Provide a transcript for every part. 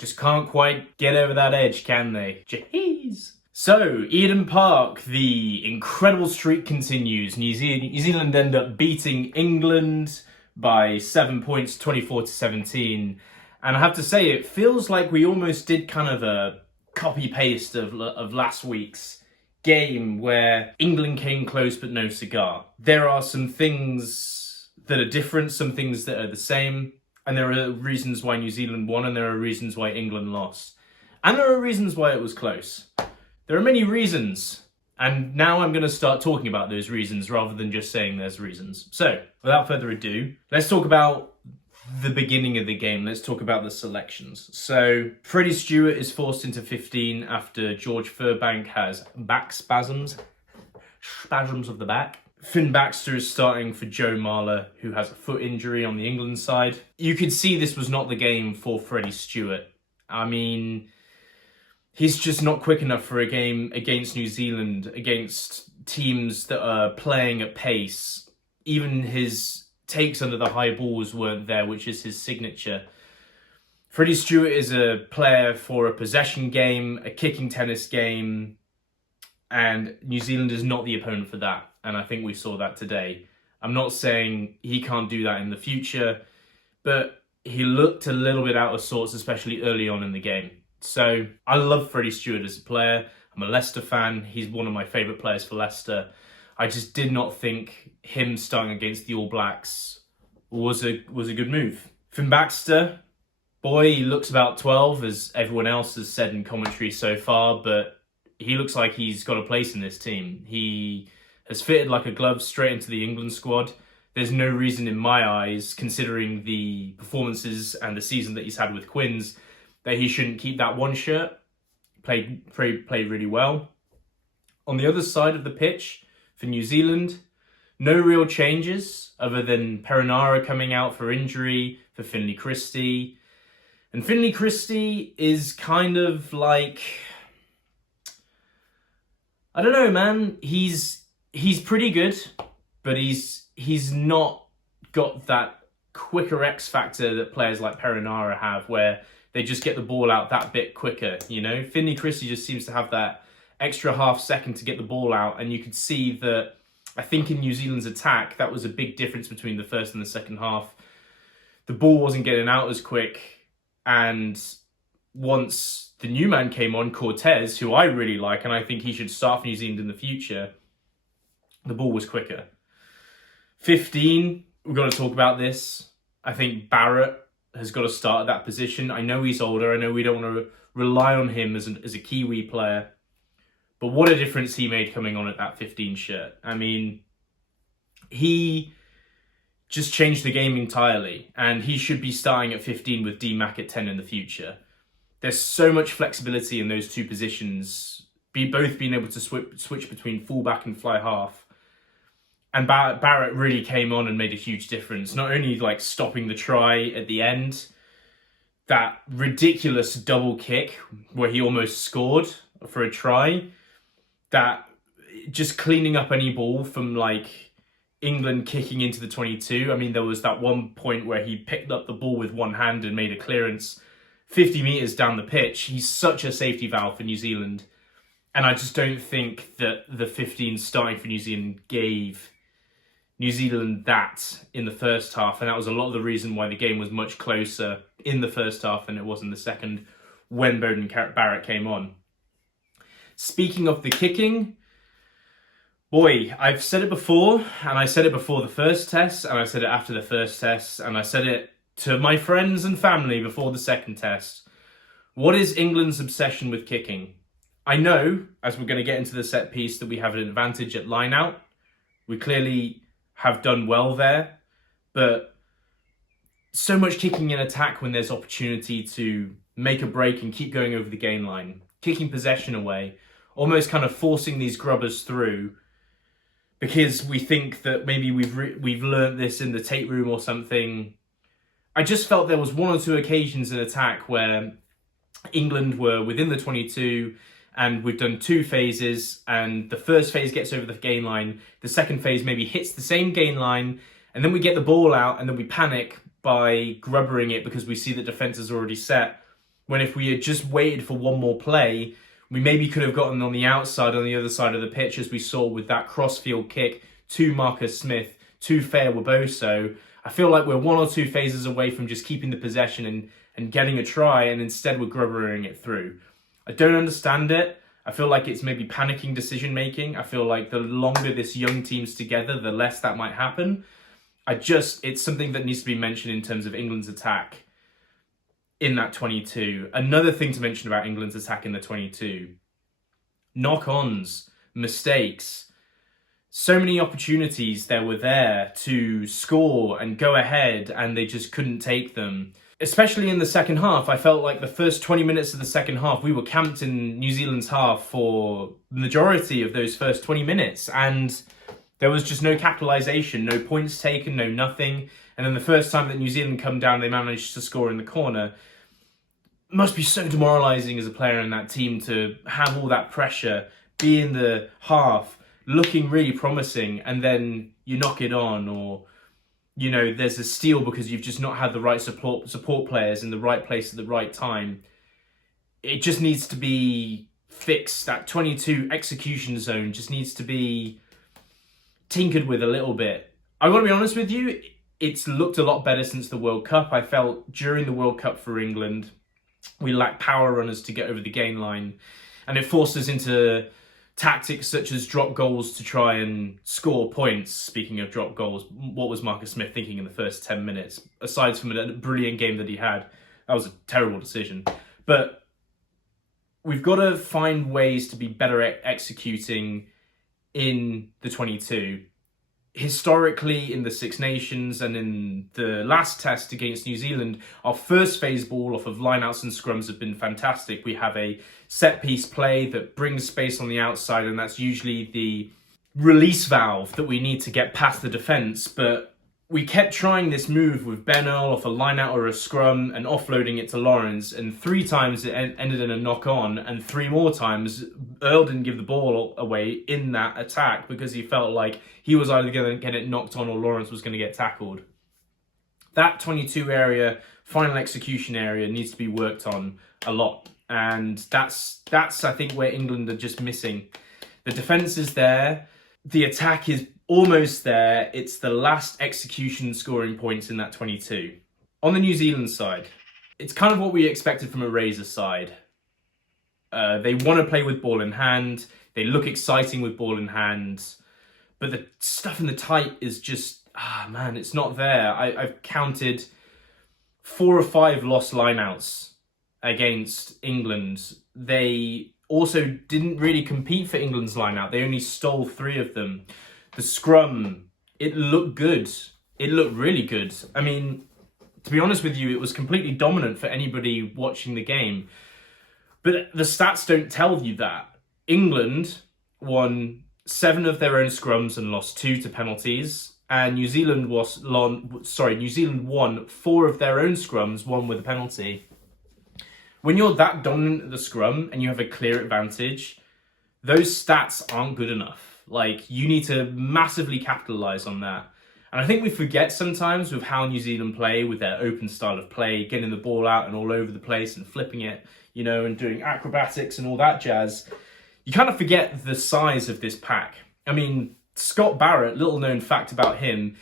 Just can't quite get over that edge, can they? Jeez. So, Eden Park, the incredible streak continues. New Zealand end up beating England by 7 points, 24-17. And I have to say, it feels like we almost did kind of a copy-paste of last week's game where England came close but no cigar. There are some things that are different, some things that are the same, and there are reasons why New Zealand won and there are reasons why England lost. And there are reasons why it was close. There are many reasons, and now I'm going to start talking about those reasons rather than just saying there's reasons. So, without further ado, let's talk about the beginning of the game. Let's talk about the selections. So, Freddie Stewart is forced into 15 after George Furbank has back spasms of the back. Finn Baxter is starting for Joe Marler, who has a foot injury on the England side. You could see this was not the game for Freddie Stewart. I mean, he's just not quick enough for a game against New Zealand, against teams that are playing at pace. Even his takes under the high balls weren't there, which is his signature. Freddie Stewart is a player for a possession game, a kicking tennis game, and New Zealand is not the opponent for that. And I think we saw that today. I'm not saying he can't do that in the future, but he looked a little bit out of sorts, especially early on in the game. So I love Freddie Stewart as a player. I'm a Leicester fan. He's one of my favourite players for Leicester. I just did not think him starting against the All Blacks was a good move. Finn Baxter, boy, he looks about 12, as everyone else has said in commentary so far, but he looks like he's got a place in this team. He has fitted like a glove straight into the England squad. There's no reason in my eyes, considering the performances and the season that he's had with Quins, that he shouldn't keep that one shirt. Played really well. On the other side of the pitch, for New Zealand, no real changes other than Perenara coming out for injury for Finlay Christie. And Finlay Christie is kind of like, I don't know, man. He's pretty good, but he's not got that quicker X factor that players like Perenara have, where they just get the ball out that bit quicker, you know? Finlay Christie just seems to have that extra half second to get the ball out, and you could see that, I think in New Zealand's attack, that was a big difference between the first and the second half. The ball wasn't getting out as quick, and once the new man came on, Cortez, who I really like, and I think he should start for New Zealand in the future, the ball was quicker. 15, we've got to talk about this. I think Barrett has got to start at that position. I know he's older. I know we don't want to rely on him as a Kiwi player. But what a difference he made coming on at that 15 shirt. I mean, he just changed the game entirely. And he should be starting at 15 with D-Mac at 10 in the future. There's so much flexibility in those two positions. Both being able to switch between fullback and fly half. And Barrett really came on and made a huge difference. Not only like stopping the try at the end, that ridiculous double kick where he almost scored for a try, that just cleaning up any ball from like England kicking into the 22. I mean, there was that one point where he picked up the ball with one hand and made a clearance 50 metres down the pitch. He's such a safety valve for New Zealand. And I just don't think that the 15 starting for New Zealand gave New Zealand that in the first half. And that was a lot of the reason why the game was much closer in the first half than it was in the second when Beauden Barrett came on. Speaking of the kicking, boy, I've said it before, and I said it before the first test, and I said it after the first test, and I said it to my friends and family before the second test. What is England's obsession with kicking? I know, as we're going to get into the set piece, that we have an advantage at line out. We clearly have done well there, but so much kicking in attack when there's opportunity to make a break and keep going over the gain line, kicking possession away, almost kind of forcing these grubbers through because we think that maybe we've learnt this in the tape room or something. I just felt there was one or two occasions in attack where England were within the 22 and we've done two phases, and the first phase gets over the gain line, the second phase maybe hits the same gain line, and then we get the ball out and then we panic, by grubbering it because we see that defence is already set. When if we had just waited for one more play, we maybe could have gotten on the outside, on the other side of the pitch, as we saw with that crossfield kick to Marcus Smith, to Feyi-Waboso. I feel like we're one or two phases away from just keeping the possession and getting a try, and instead we're grubbering it through. I don't understand it. I feel like it's maybe panicking decision-making. I feel like the longer this young team's together, the less that might happen. It's something that needs to be mentioned in terms of England's attack in that 22. Another thing to mention about England's attack in the 22, knock-ons, mistakes. So many opportunities were there to score and go ahead, and they just couldn't take them. Especially in the second half, I felt like the first 20 minutes of the second half, we were camped in New Zealand's half for the majority of those first 20 minutes, and there was just no capitalisation, no points taken, no nothing. And then the first time that New Zealand come down, they managed to score in the corner. It must be so demoralising as a player in that team to have all that pressure, be in the half, looking really promising, and then you knock it on, or there's a steal because you've just not had the right support players in the right place at the right time. It just needs to be fixed. That 22 execution zone just needs to be tinkered with a little bit. I got to be honest with you, it's looked a lot better since the World Cup. I felt during the World Cup for England, we lacked power runners to get over the gain line, and it forced us into tactics such as drop goals to try and score points. Speaking of drop goals, what was Marcus Smith thinking in the first 10 minutes? Aside from a brilliant game that he had, that was a terrible decision. But we've got to find ways to be better at executing in the 22. Historically, in the Six Nations and in the last test against New Zealand, our first phase ball off of lineouts and scrums have been fantastic. We have a set-piece play that brings space on the outside, and that's usually the release valve that we need to get past the defence. But we kept trying this move with Ben Earl off a lineout or a scrum and offloading it to Lawrence, and 3 times it ended in a knock-on, and 3 more times Earl didn't give the ball away in that attack because he felt like he was either going to get it knocked on or Lawrence was going to get tackled. That 22 area, final execution area, needs to be worked on a lot. And that's I think where England are just missing. The defence is there. The attack is almost there. It's the last execution scoring points in that 22. On the New Zealand side, it's kind of what we expected from a Razor side. They want to play with ball in hand. They look exciting with ball in hand. But the stuff in the tight is just, it's not there. I've counted 4 or 5 lost lineouts against England. They also didn't really compete for England's lineout. They only stole 3 of them. The scrum, it looked good. It looked really good. I mean, to be honest with you, it was completely dominant for anybody watching the game. But the stats don't tell you that. England won 7 of their own scrums and lost 2 to penalties. And New Zealand won 4 of their own scrums, 1 with a penalty. When you're that dominant at the scrum and you have a clear advantage, those stats aren't good enough. Like, you need to massively capitalise on that. And I think we forget sometimes with how New Zealand play, with their open style of play, getting the ball out and all over the place and flipping it, and doing acrobatics and all that jazz. You kind of forget the size of this pack. I mean, Scott Barrett, little known fact about him,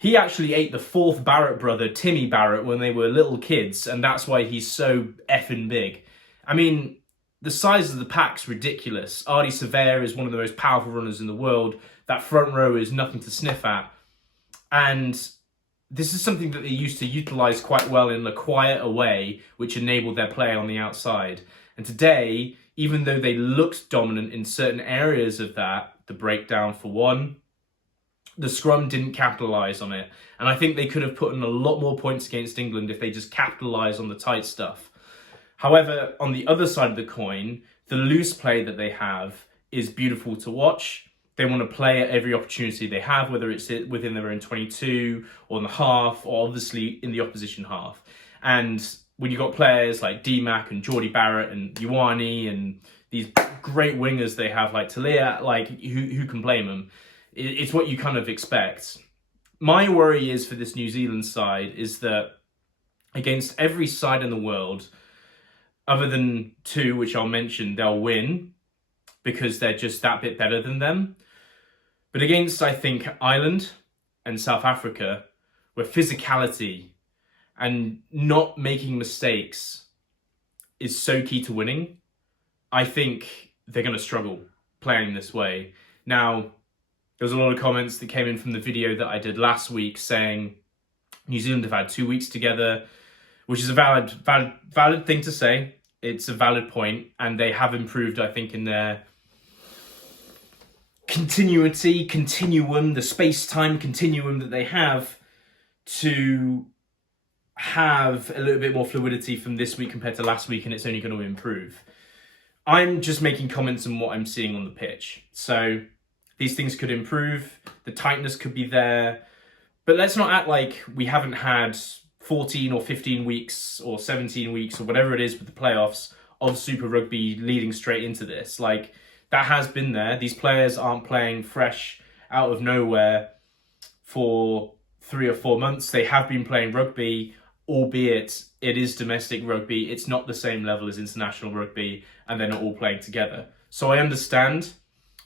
he actually ate the 4th Barrett brother, Timmy Barrett, when they were little kids, and that's why he's so effing big. I mean, the size of the pack's ridiculous. Ardie Savea is one of the most powerful runners in the world. That front row is nothing to sniff at. And this is something that they used to utilise quite well in a quieter way, which enabled their play on the outside. And today, even though they looked dominant in certain areas of that, the breakdown for one, the scrum didn't capitalise on it. And I think they could have put in a lot more points against England if they just capitalised on the tight stuff. However, on the other side of the coin, the loose play that they have is beautiful to watch. They want to play at every opportunity they have, whether it's within their own 22 or in the half, or obviously in the opposition half. And when you've got players like D-Mac and Jordie Barrett and Ioane and these great wingers they have like Tele'a, like who can blame them? It's what you kind of expect. my worry is for this New Zealand side is that against every side in the world, other than two, which I'll mention, they'll win because they're just that bit better than them. But against, I think, Ireland and South Africa, where physicality and not making mistakes is so key to winning, I think they're going to struggle playing this way. Now, there was a lot of comments that came in from the video that I did last week saying New Zealand have had 2 weeks together, which is a valid thing to say. It's a valid point, and they have improved, I think, in their continuum, the space-time continuum that they have to have a little bit more fluidity from this week compared to last week, and it's only going to improve. I'm just making comments on what I'm seeing on the pitch. So these things could improve, the tightness could be there, but let's not act like we haven't had 14 or 15 weeks or 17 weeks or whatever it is with the playoffs of Super Rugby leading straight into this. Like, that has been there. These players aren't playing fresh out of nowhere for 3 or 4 months. They have been playing rugby, albeit it is domestic rugby. It's not the same level as international rugby, and they're not all playing together. So I understand.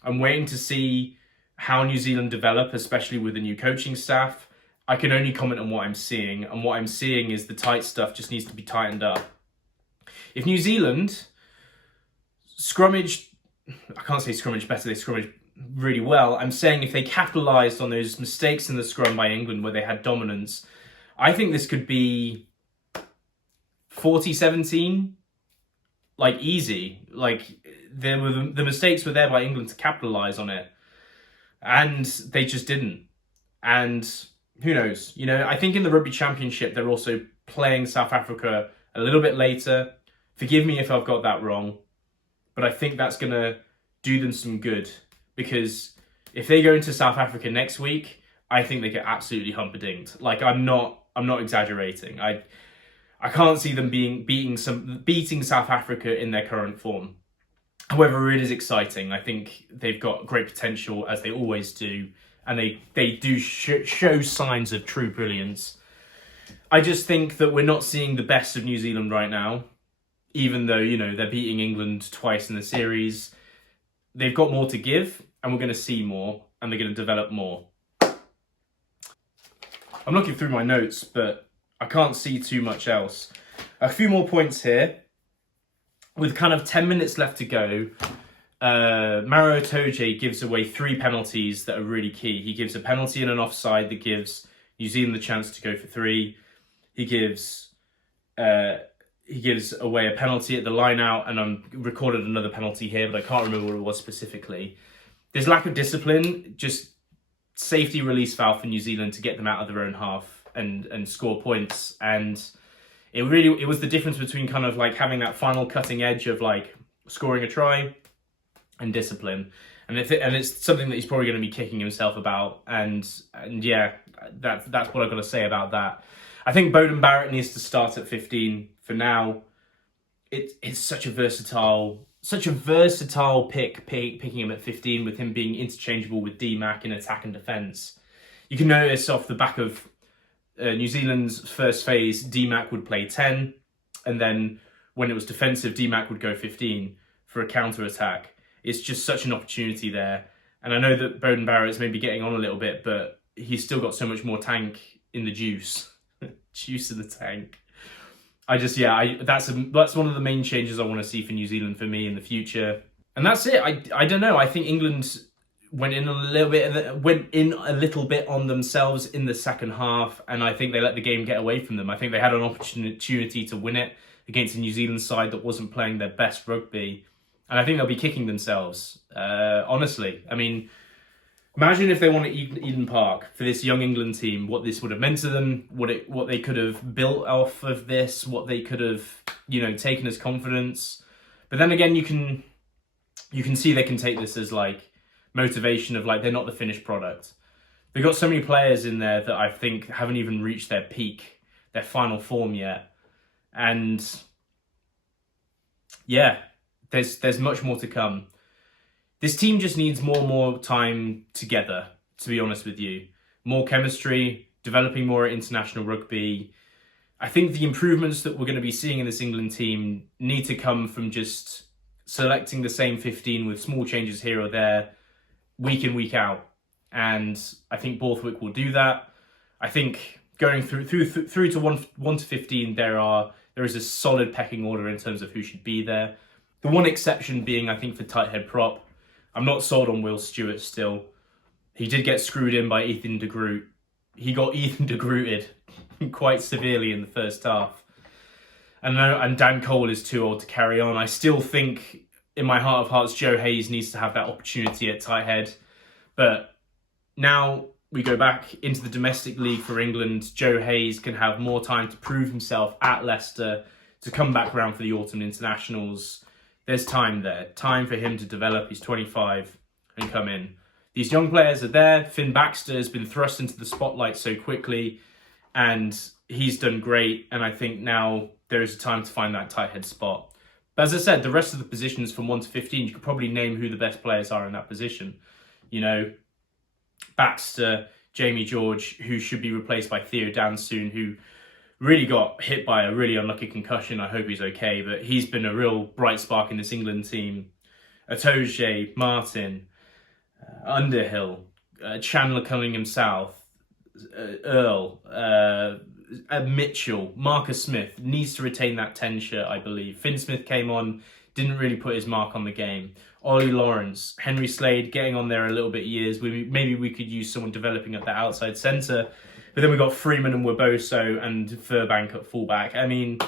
I'm waiting to see how New Zealand develop, especially with the new coaching staff. I can only comment on what I'm seeing, and what I'm seeing is the tight stuff just needs to be tightened up. If New Zealand scrummaged, I can't say scrummaged better, they scrummaged really well. I'm saying if they capitalised on those mistakes in the scrum by England where they had dominance, I think this could be 40-17, like easy. Like the mistakes were there by England to capitalise on it, and they just didn't. And who knows? You know, I think in the Rugby Championship they're also playing South Africa a little bit later. Forgive me if I've got that wrong, but I think that's going to do them some good, because if they go into South Africa next week, I think they get absolutely humperdinged. Like, I'm not exaggerating. I can't see them beating South Africa in their current form. However, it is exciting. I think they've got great potential, as they always do, and they do show signs of true brilliance. I just think that we're not seeing the best of New Zealand right now, even though, you know, they're beating England twice in the series. They've got more to give, and we're going to see more, and they're going to develop more. I'm looking through my notes, but I can't see too much else. A few more points here. With kind of 10 minutes left to go, Maro Itoje gives away 3 penalties that are really key. He gives a penalty and an offside that gives New Zealand the chance to go for 3. He gives away a penalty at the line out, and I'm recorded another penalty here, but I can't remember what it was specifically. There's lack of discipline, just safety release foul for New Zealand to get them out of their own half and score points. And it was the difference between kind of like having that final cutting edge of like scoring a try and discipline. And it's something that he's probably going to be kicking himself about. And yeah, that's what I've got to say about that. I think Beauden Barrett needs to start at 15 for now. It's such a versatile pick, picking him at 15, with him being interchangeable with D-Mac in attack and defence. You can notice off the back of New Zealand's first phase, D-Mac would play 10, and then when it was defensive, D-Mac would go 15 for a counter-attack. It's just such an opportunity there. And I know that Beauden Barrett's maybe getting on a little bit, but he's still got so much more tank in the juice. Juice in the tank. That's one of the main changes I want to see for New Zealand for me in the future. And that's it. I don't know. I think England went in a little bit on themselves in the second half, and I think they let the game get away from them. I think they had an opportunity to win it against a New Zealand side that wasn't playing their best rugby, and I think they'll be kicking themselves. Honestly, I mean, imagine if they won at Eden Park for this young England team, what this would have meant to them, what they could have built off of this, what they could have, taken as confidence. But then again, you can see they can take this as like motivation of like, they're not the finished product. They've got so many players in there that I think haven't even reached their peak, their final form yet. And yeah, there's much more to come. This team just needs more time together, to be honest with you. more chemistry, developing more at international rugby. I think the improvements that we're going to be seeing in this England team need to come from just selecting the same 15 with small changes here or there, week in, week out. And I think Borthwick will do that. I think going through to 1 to 15, there is a solid pecking order in terms of who should be there. The one exception being, I think, for tight head prop. I'm not sold on Will Stewart still. He did get screwed in by Ethan de Groot. He got Ethan de Grooted quite severely in the first half. And Dan Cole is too old to carry on. I still think, in my heart of hearts, Joe Hayes needs to have that opportunity at tight head. But now we go back into the domestic league for England. Joe Hayes can have more time to prove himself at Leicester, to come back round for the autumn internationals. There's time there. Time for him to develop. He's 25 and come in. These young players are there. Finn Baxter has been thrust into the spotlight so quickly, and he's done great. And I think now there is a time to find that tight head spot. But as I said, the rest of the positions from 1 to 15, you could probably name who the best players are in that position. You know, Baxter, Jamie George, who should be replaced by Theo Dan soon, who really got hit by a really unlucky concussion. I hope he's okay, but he's been a real bright spark in this England team. Atoje, Martin, Underhill, Chandler Cunningham-South, Earl, Mitchell, Marcus Smith needs to retain that 10 shirt, I believe. Finn Smith came on, didn't really put his mark on the game. Ollie Lawrence, Henry Slade getting on there a little bit years. Maybe we could use someone developing at the outside centre. But then we've got Freeman and Waboso and Furbank at fullback. I mean,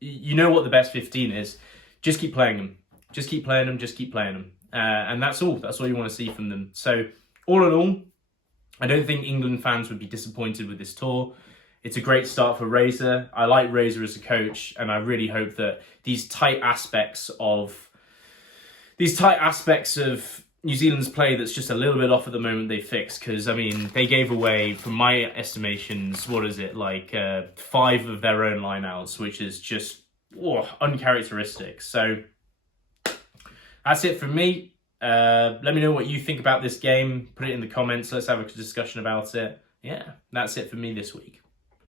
you know what the best 15 is. Just keep playing them. Just keep playing them. Just keep playing them. And that's all. That's all you want to see from them. So all in all, I don't think England fans would be disappointed with this tour. It's a great start for Razor. I like Razor as a coach, and I really hope that these tight aspects of New Zealand's play that's just a little bit off at the moment, they fix. Because, I mean, they gave away, from my estimations, 5 of their own lineouts, which is just uncharacteristic. So that's it from me. Let me know what you think about this game. Put it in the comments. Let's have a discussion about it. Yeah, that's it for me this week.